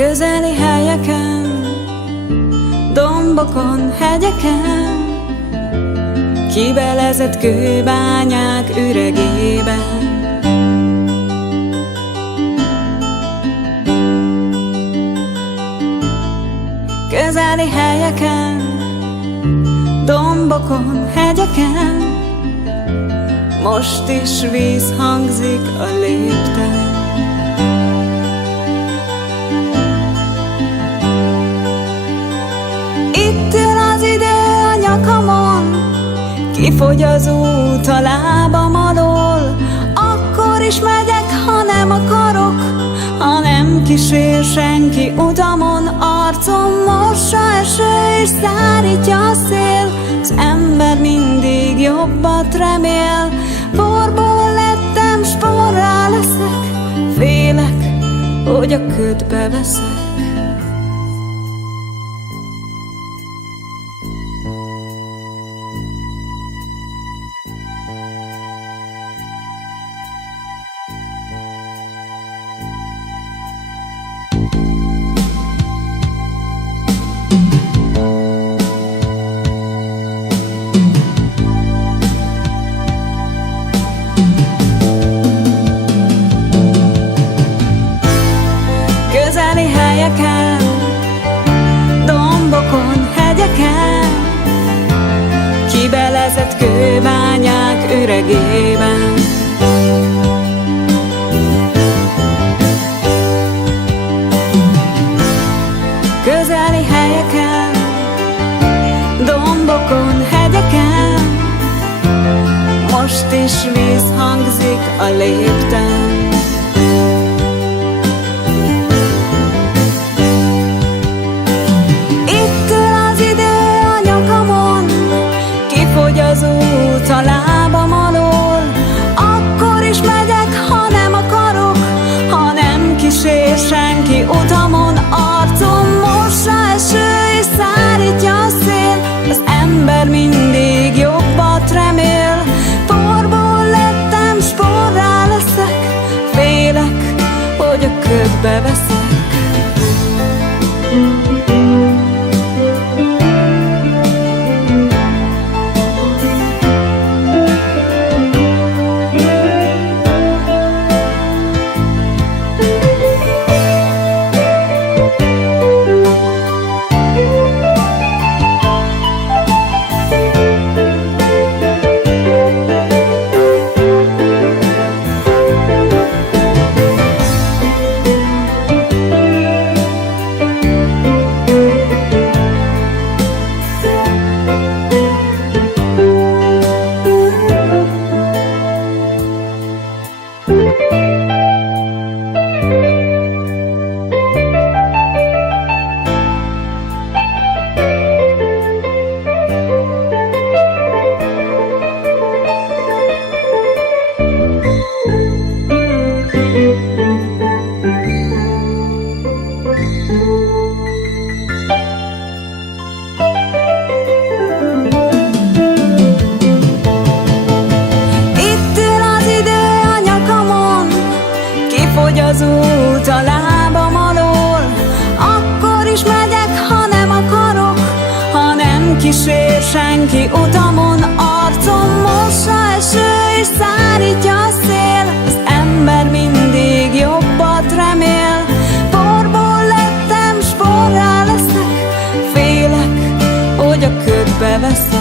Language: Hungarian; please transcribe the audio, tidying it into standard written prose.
Közeli helyeken, dombokon, hegyeken, kibelezett kőbányák üregében. Közeli helyeken, dombokon, hegyeken, most is víz hangzik a lépten. Itt ül az idő a nyakamon, kifogy az út a lábam alól. Akkor is megyek, ha nem akarok, ha nem kísér senki utamon. Arcom mossa eső és szárítja a szél, az ember mindig jobbat remél. Porból lettem, s porrá leszek, félek, hogy a ködbe veszek. Közeli helyeken, dombokon, hegyeken, kibelezett kőbányák üregében. Közeli helyeken, dombokon, hegyeken, most is víz hangzik a lépten. Az út a lábam alól, akkor is megyek, ha nem akarok, ha nem kísér senki utamon. Arcom mossa eső és szárítja a szél, az ember mindig jobbat remél. Porból lettem, s porrá leszek, félek, hogy a ködbe veszek. Az út a lábam alól, akkor is megyek, ha nem akarok, ha nem kísér senki utamon. Arcom mossa eső és szárítja a szél, az ember mindig jobbat remél. Porból lettem, s porrá leszek, félek, hogy a ködbe veszek.